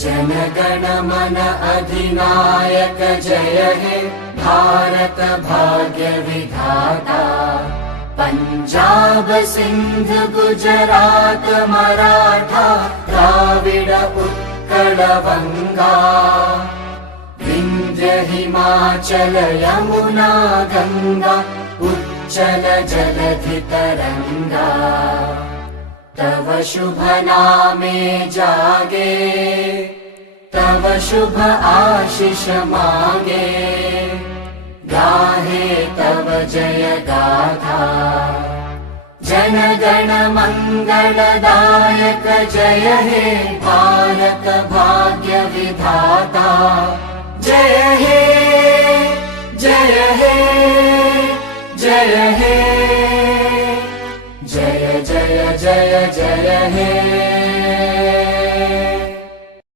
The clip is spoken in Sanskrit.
जनगण मन अधिनायक जय हे भारत भाग्य विधाता। पंजाब सिंध गुजरात मराठा द्राविड उत्कल वंगा। विंध्य हिमाचल यमुना गंगा उच्चल जलधि तरंगा। तव शुभ नामे जागे तव शुभ आशीष मांगे। गाहे तव जय गाथा जनगण मंगलदायक जय हे भारत भाग्य विधाता। जय हे जय हे जय हे जय जय जय जय हे।